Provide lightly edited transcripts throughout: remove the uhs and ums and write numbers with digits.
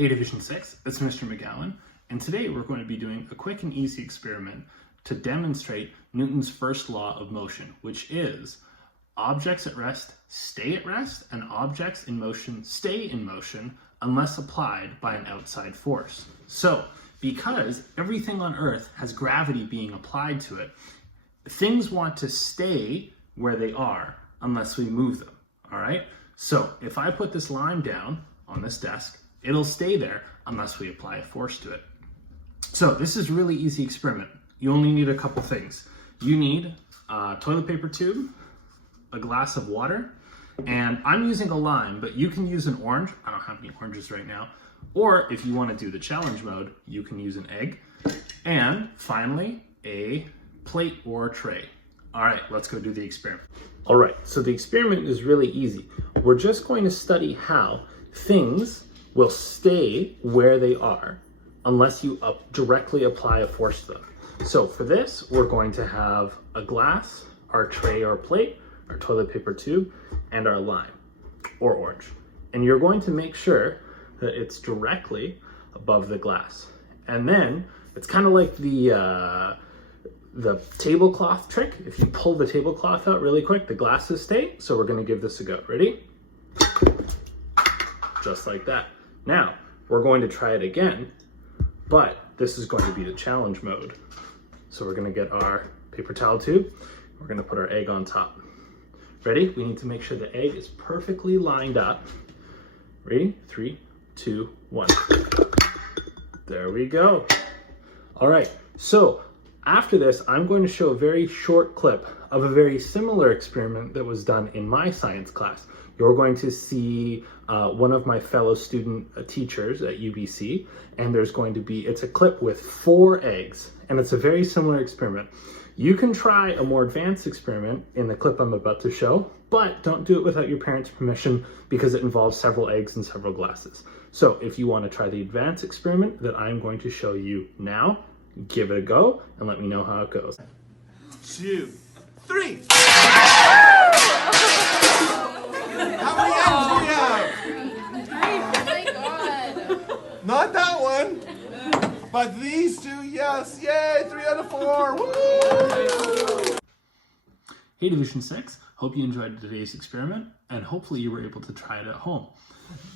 Hey Division 6, it's Mr. McGowan, and today we're going to be doing a quick and easy experiment to demonstrate Newton's first law of motion, which is objects at rest stay at rest and objects in motion stay in motion unless applied by an outside force. So, because everything on Earth has gravity being applied to it, things want to stay where they are unless we move them, all right? So, if I put this line down on this desk, it'll stay there unless we apply a force to it. So this is a really easy experiment. You only need a couple things. You need a toilet paper tube, a glass of water, and I'm using a lime, but you can use an orange. I don't have any oranges right now. Or if you want to do the challenge mode, you can use an egg. And finally, a plate or a tray. All right, let's go do the experiment. All right, so the experiment is really easy. We're just going to study how things will stay where they are unless you directly apply a force to them. So for this, we're going to have a glass, our tray or plate, our toilet paper tube, and our lime or orange. And you're going to make sure that it's directly above the glass. And then it's kind of like the tablecloth trick. If you pull the tablecloth out really quick, the glasses stay. So we're going to give this a go. Ready? Just like that. Now, we're going to try it again, but this is going to be the challenge mode. So we're going to get our paper towel tube. We're going to put our egg on top. Ready? We need to make sure the egg is perfectly lined up. Ready? 3, 2, 1. There we go. All right. So after this, I'm going to show a very short clip of a very similar experiment that was done in my science class. You're going to see one of my fellow student teachers at UBC, and there's going to be, it's a clip with 4 eggs, and it's a very similar experiment. You can try a more advanced experiment in the clip I'm about to show, but don't do it without your parents' permission because it involves several eggs and several glasses. So if you want to try the advanced experiment that I'm going to show you now, give it a go and let me know how it goes. 2, 3. How many eggs do we have? Oh my god. Not that one, but these 2, yes. Yay, 3 out of 4. Woo! Hey Division 6, hope you enjoyed today's experiment and hopefully you were able to try it at home.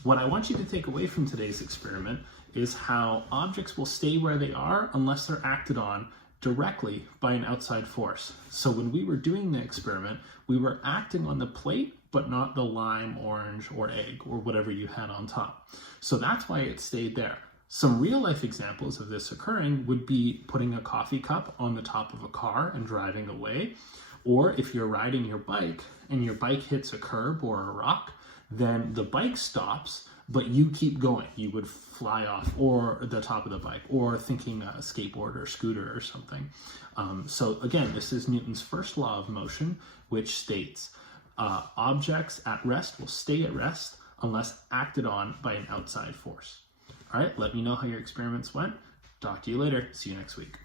What I want you to take away from today's experiment is how objects will stay where they are unless they're acted on directly by an outside force. So when we were doing the experiment, we were acting on the plate, but not the lime, orange, or egg, or whatever you had on top. So that's why it stayed there. Some real life examples of this occurring would be putting a coffee cup on the top of a car and driving away. Or if you're riding your bike and your bike hits a curb or a rock, then the bike stops, but you keep going. You would fly off or the top of the bike, or thinking a skateboard or scooter or something. So again, this is Newton's first law of motion, which states objects at rest will stay at rest unless acted on by an outside force. All right, let me know how your experiments went. Talk to you later. See you next week.